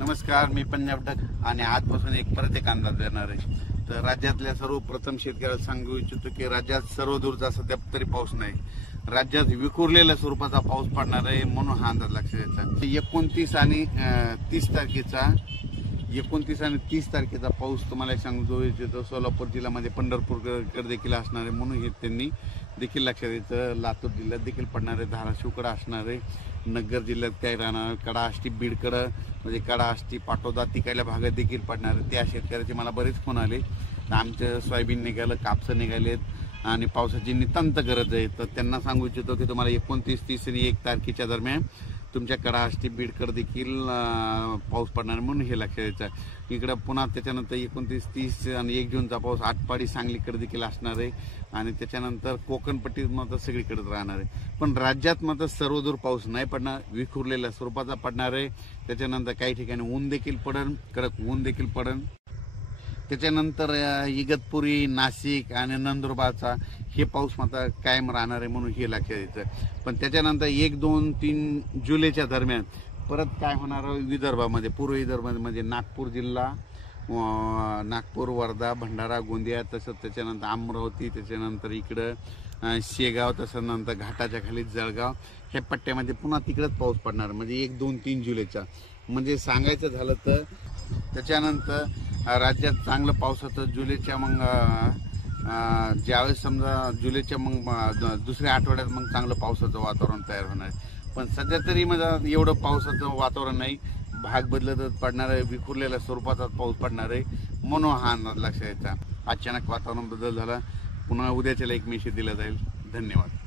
नमस्कार, मी पंजाब डक आणि आजपासून परत एक अंदाज देणार आहे। तर राज्यातल्या सर्वप्रथम शेतकऱ्याला सांगू इच्छितो की राज्यात सर्वदूरचा सध्या तरी पाऊस नाही, राज्यात विखुरलेल्या स्वरूपाचा पाऊस पडणार आहे, म्हणून हा अंदाज लक्षात घ्यायचा। 29 आणि 30 तारखेचा पाऊस तुम्हाला सांगू इच्छितो। सोलापूर जिल्ह्यामध्ये पंढरपूरकडे देखील असणार आहे, म्हणून हे त्यांनी देखील लक्षात घ्यायचं। लातूर जिल्ह्यात देखील पडणार आहे, धाराशिवकडे असणार आहे, नगर जिल्ह्यात काय राहणार, कडा आष्टी बीडकडे म्हणजे कडा आष्टी पाटोदा तिकडल्या भागात देखील पडणार आहे। त्या शेतकऱ्याचे मला बरेच फोन आले, आमचं सोयाबीन निघालं, कापसं निघालेत आणि पावसाची नितांत गरज आहे। तर त्यांना सांगू इच्छितो की तुम्हाला 29, 30 आणि 1 तारखेच्या दरम्यान तुमच्या कडा आष्टी बीडकडे देखील पाऊस पडणार, म्हणून हे लक्षात घ्यायचं। इकडं पुन्हा त्याच्यानंतर 29, 30 आणि 1 जूनचा पाऊस आटपाडी सांगलीकडे देखील असणार आहे आणि त्याच्यानंतर कोकणपट्टीत मात्र सगळीकडेच राहणार आहे। पण राज्यात मात्र सर्वदूर पाऊस नाही पडणार, विखुरलेल्या स्वरूपाचा पडणार आहे। त्याच्यानंतर काही ठिकाणी ऊन देखील पडेल, कडक ऊन देखील पडेल। त्याच्यानंतर इगतपुरी, नाशिक आणि नंदुरबारचा हे पाऊस मात्र कायम राहणार आहे, म्हणून हे लक्षात घ्यायचं। पण त्याच्यानंतर 1, 2, 3 जुलैच्या दरम्यान परत काय होणार, विदर्भामध्ये, पूर्व विदर्भामध्ये म्हणजे नागपूर जिल्हा, नागपूर, वर्धा, भंडारा, गोंदिया, तसंच त्याच्यानंतर अमरावती, त्याच्यानंतर इकडं शेगाव, तसं नंतर घाटाच्या खाली जळगाव, ह्या पट्ट्यामध्ये पुन्हा तिकडंच पाऊस पडणार, म्हणजे 1, 2, 3 जुलैचा। म्हणजे सांगायचं झालं तर त्याच्यानंतर राज्यात चांगलं पावसाचं जुलैच्या मग ज्यावेळेस समजा जुलैच्या मग दुसऱ्या आठवड्यात मग चांगलं पावसाचं वातावरण तयार होणार आहे। पण सध्या तरी म्हणजे एवढं पावसाचं वातावरण नाही, भाग बदलतच पडणार आहे, विखुरलेल्या स्वरूपाचा पाऊस पडणार आहे, म्हणून हा अंदाज लक्षात घ्यायचा। अचानक वातावरण बदल झाला, पुन्हा उद्याच्याला एक मेसेज दिला जाईल। धन्यवाद।